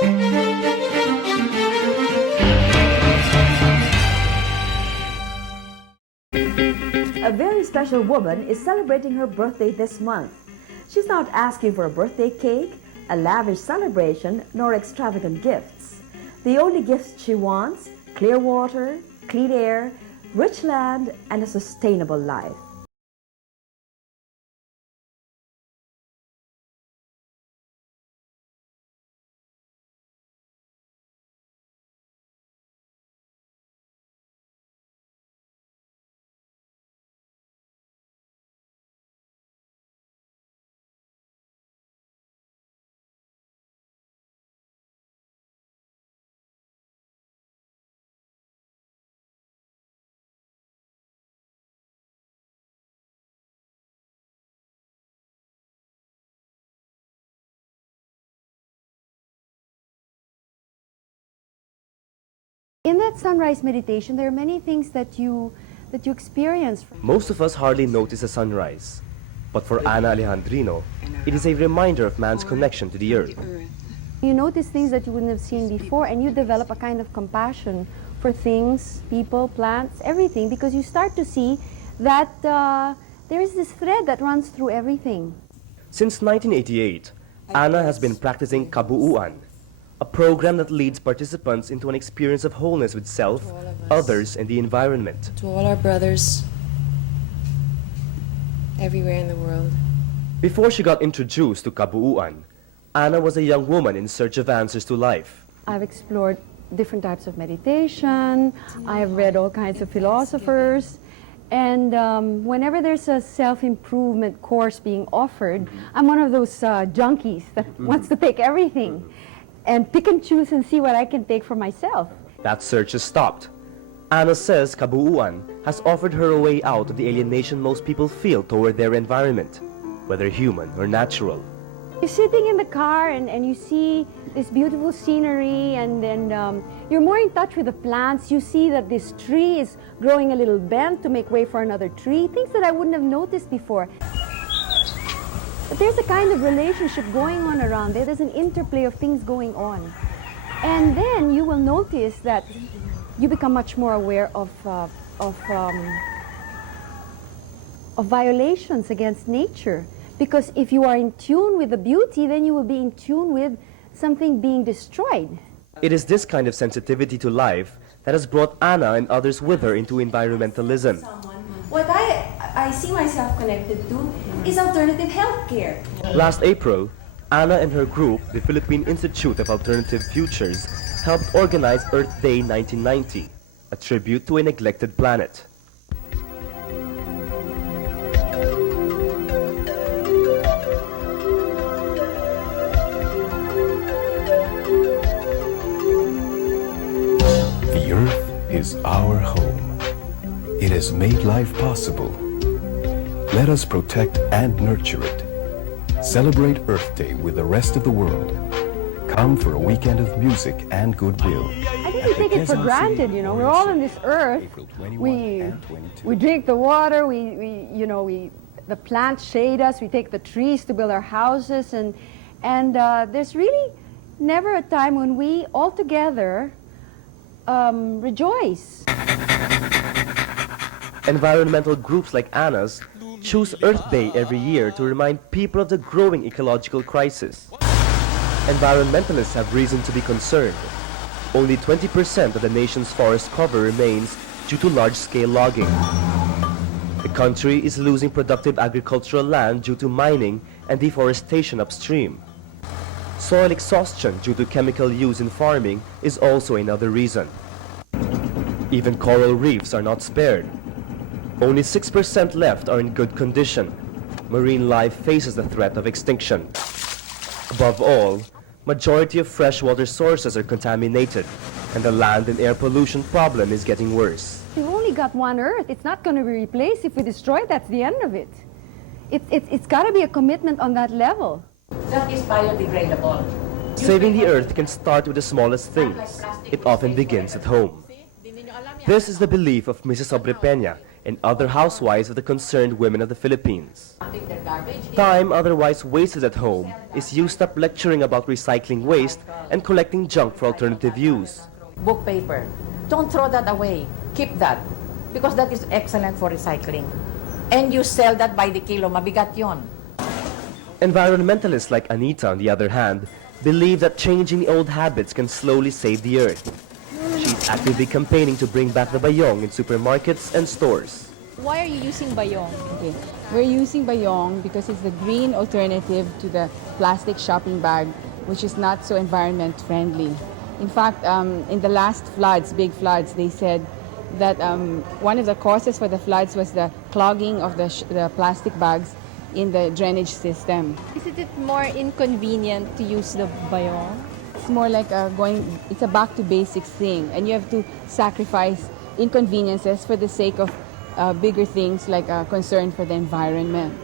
A very special woman is celebrating her birthday this month. She's not asking for a birthday cake, a lavish celebration, nor extravagant gifts. The only gifts she wants: clear water, clean air, rich land, and a sustainable life. In that sunrise meditation, there are many things that you experience. Most of us hardly notice the sunrise, but for Ana Alejandrino, it is a reminder of man's connection to the earth. You notice things that you wouldn't have seen before, and you develop a kind of compassion for things, people, plants, everything, because you start to see that there is this thread that runs through everything. Since 1988, Ana has been practicing kabuuan, a program that leads participants into an experience of wholeness with self, others, and the environment. To all our brothers everywhere in the world. Before she got introduced to kabuuan, Ana was a young woman in search of answers to life. I've explored different types of meditation. I've read all kinds of philosophers. And whenever there's a self-improvement course being offered, I'm one of those junkies that wants to take everything and pick and choose and see what I can take for myself. That search has stopped. Ana says kabuuan has offered her a way out of the alienation most people feel toward their environment, whether human or natural. You're sitting in the car and you see this beautiful scenery, and then you're more in touch with the plants. You see that this tree is growing a little bent to make way for another tree, things that I wouldn't have noticed before. But there's a kind of relationship going on around there. There's an interplay of things going on. And then you will notice that you become much more aware of violations against nature. Because if you are in tune with the beauty, then you will be in tune with something being destroyed. It is this kind of sensitivity to life that has brought Ana and others with her into environmentalism. What I see myself connected to is alternative healthcare. Last April, Ana and her group, the Philippine Institute of Alternative Futures, helped organize Earth Day 1990, a tribute to a neglected planet. The Earth is our home. It has made life possible. Let us protect and nurture it. Celebrate Earth Day with the rest of the world. Come for a weekend of music and goodwill. I think we take it for granted, you know. We're all on this earth. We drink the water. The plants shade us. We take the trees to build our houses, and there's really never a time when we all together rejoice. Environmental groups like Ana's choose Earth Day every year to remind people of the growing ecological crisis. Environmentalists have reason to be concerned. Only 20% of the nation's forest cover remains due to large-scale logging. The country is losing productive agricultural land due to mining and deforestation upstream. Soil exhaustion due to chemical use in farming is also another reason. Even coral reefs are not spared. Only 6% left are in good condition. Marine life faces the threat of extinction. Above all, majority of freshwater sources are contaminated, and the land and air pollution problem is getting worse. We've only got one Earth. It's not going to be replaced. If we destroy it, that's the end of it. It's got to be a commitment on that level. That is biodegradable. Saving the Earth can start with the smallest things. It often begins at home. This is the belief of Mrs. Sobrepeña, and other housewives of the concerned women of the Philippines. Time otherwise wasted at home is used up lecturing about recycling waste and collecting junk for alternative use. Book paper. Don't throw that away. Keep that. Because that is excellent for recycling. And you sell that by the kilo. Mabigat yon. Environmentalists like Anita, on the other hand, believe that changing the old habits can slowly save the earth. She's actively campaigning to bring back the bayong in supermarkets and stores. Why are you using bayong? Okay. We're using bayong because it's the green alternative to the plastic shopping bag, which is not so environment friendly. In fact, in the last floods, big floods, they said that one of the causes for the floods was the clogging of the plastic bags in the drainage system. Isn't it more inconvenient to use the bayong? It's more like it's a back to basics thing, and you have to sacrifice inconveniences for the sake of bigger things like concern for the environment.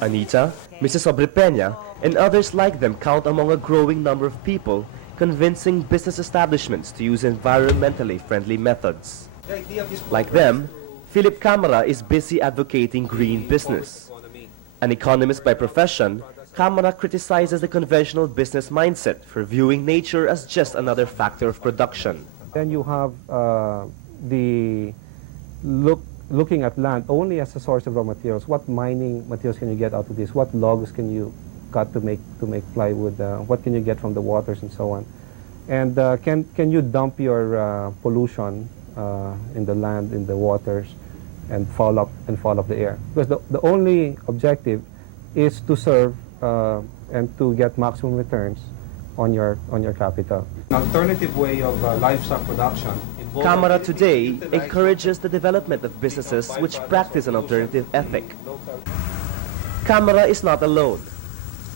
Anita, Mrs. Sobrepeña, and others like them count among a growing number of people convincing business establishments to use environmentally friendly methods. Like them, Philip Camara is busy advocating green business. An economist by profession, Camara criticizes the conventional business mindset for viewing nature as just another factor of production. Then you have looking at land only as a source of raw materials. What mining materials can you get out of this? What logs can you cut to make plywood? What can you get from the waters and so on? And can you dump your pollution in the land, in the waters, and fall up the air? Because the only objective is to serve and to get maximum returns on your capital. An alternative way of livestock production. Camara today encourages the development of businesses which practice an alternative ethic. Camara is not alone.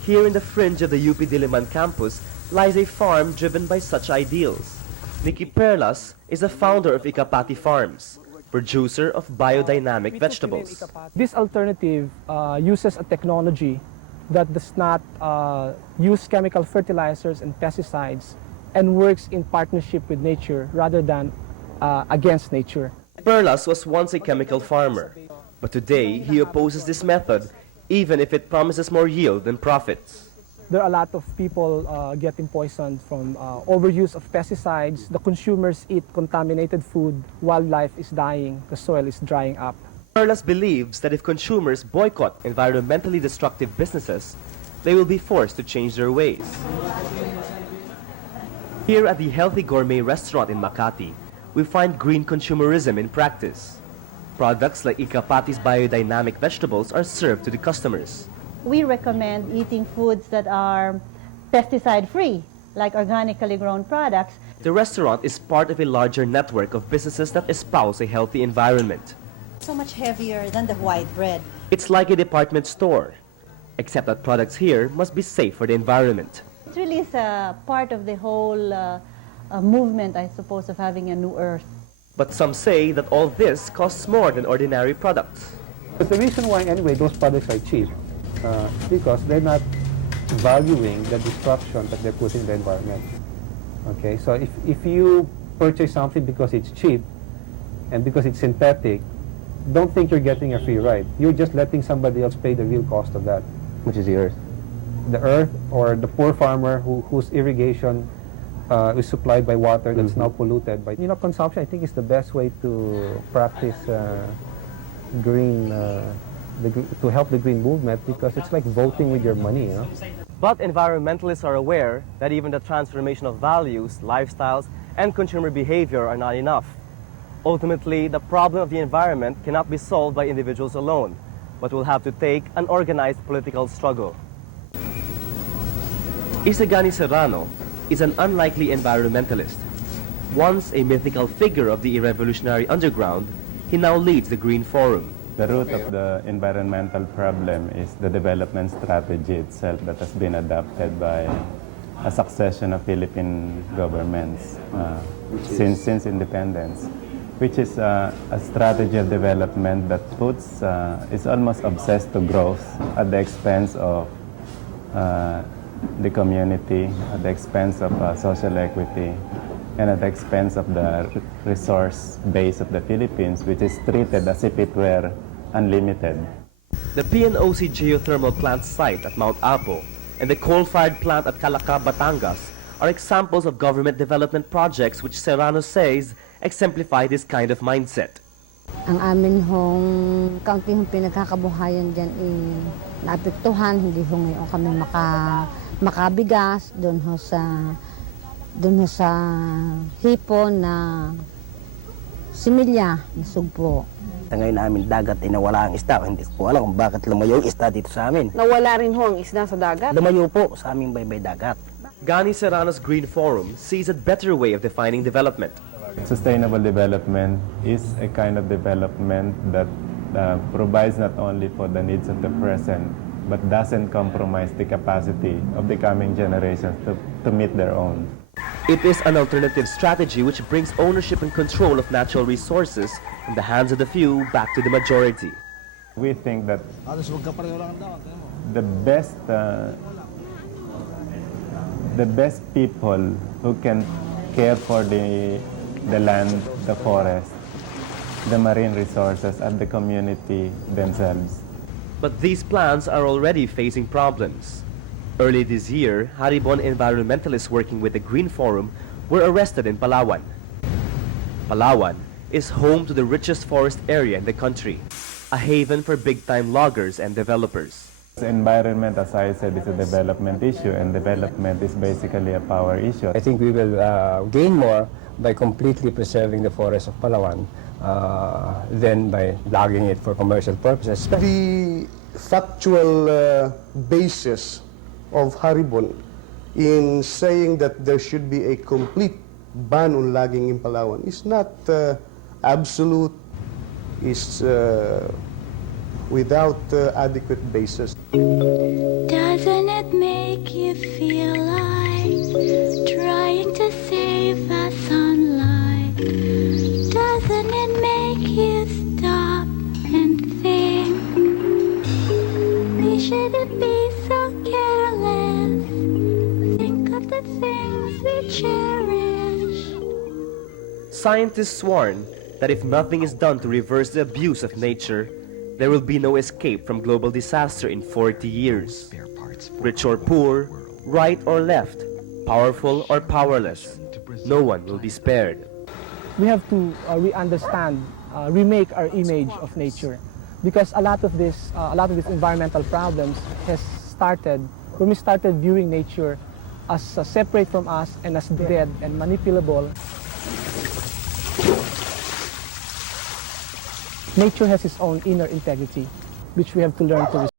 Here in the fringe of the UP Diliman campus lies a farm driven by such ideals. Nikki Perlas is the founder of Ikapati Farms, producer of biodynamic vegetables. This alternative uses a technology that does not use chemical fertilizers and pesticides and works in partnership with nature rather than against nature. Perlas was once a chemical farmer, but today he opposes this method even if it promises more yield and profits. There are a lot of people getting poisoned from overuse of pesticides. The consumers eat contaminated food, wildlife is dying, the soil is drying up. Perlas believes that if consumers boycott environmentally destructive businesses, they will be forced to change their ways. Here at the Healthy Gourmet restaurant in Makati, we find green consumerism in practice. Products like Ikapati's biodynamic vegetables are served to the customers. We recommend eating foods that are pesticide-free, like organically grown products. The restaurant is part of a larger network of businesses that espouse a healthy environment. So much heavier than the white bread. It's like a department store, except that products here must be safe for the environment. It really is a part of the whole movement, I suppose, of having a new earth. But some say that all this costs more than ordinary products. But the reason why, anyway, those products are cheap because they're not valuing the destruction that they're putting in the environment. Okay, so if you purchase something because it's cheap and because it's synthetic, don't think you're getting a free ride. You're just letting somebody else pay the real cost of that. Which is the earth? The earth, or the poor farmer whose irrigation is supplied by water that's now polluted. By consumption, I think, is the best way to practice green, to help the green movement, because it's like voting with your money. But environmentalists are aware that even the transformation of values, lifestyles, and consumer behavior are not enough. Ultimately, the problem of the environment cannot be solved by individuals alone, but will have to take an organized political struggle. Isagani Serrano is an unlikely environmentalist. Once a mythical figure of the revolutionary underground, he now leads the Green Forum. The root of the environmental problem is the development strategy itself that has been adopted by a succession of Philippine governments since independence, which is a strategy of development that is almost obsessed to growth at the expense of the community, at the expense of social equity, and at the expense of the resource base of the Philippines, which is treated as if it were unlimited. The PNOC geothermal plant site at Mount Apo and the coal-fired plant at Calaca, Batangas are examples of government development projects which Serrano says exemplify this kind of mindset. Ang amin hong kaunti hong pinagkakabuhayan dyan naapektuhan, hindi ho ngayon kami makabigas doon ho sa hipon na similya na sugpo. Ngayon namin dagat nawala ang isda. Hindi ko alam kung bakit lumayo ang isda dito sa amin. Nawala rin ho ang isda sa dagat? Lumayo po sa aming baybay dagat. Gani Serrano's Green Forum sees a better way of defining development. Sustainable development is a kind of development that provides not only for the needs of the present, but doesn't compromise the capacity of the coming generations to meet their own. It is an alternative strategy which brings ownership and control of natural resources from the hands of the few back to the majority. We think that the best people who can care for the land, the forest, the marine resources, and the community themselves. But these plans are already facing problems. Early this year, Haribon environmentalists working with the Green Forum were arrested in Palawan. Palawan is home to the richest forest area in the country, a haven for big-time loggers and developers. The environment, as I said, is a development issue, and development is basically a power issue. I think we will gain more by completely preserving the forest of Palawan than by logging it for commercial purposes. The factual basis of Haribon in saying that there should be a complete ban on logging in Palawan is not absolute, is without adequate basis. Doesn't it make you feel like trying to save us sunlight? Doesn't it make you stop and think we shouldn't be so careless? Think of the things we cherish. Scientists warn that if nothing is done to reverse the abuse of nature, there will be no escape from global disaster in 40 years. Rich or poor, right or left, powerful or powerless, no one will be spared. We have to re-understand, remake our image of nature, because a lot of these environmental problems has started when we started viewing nature as separate from us and as dead and manipulable. Nature has its own inner integrity, which we have to learn to respect.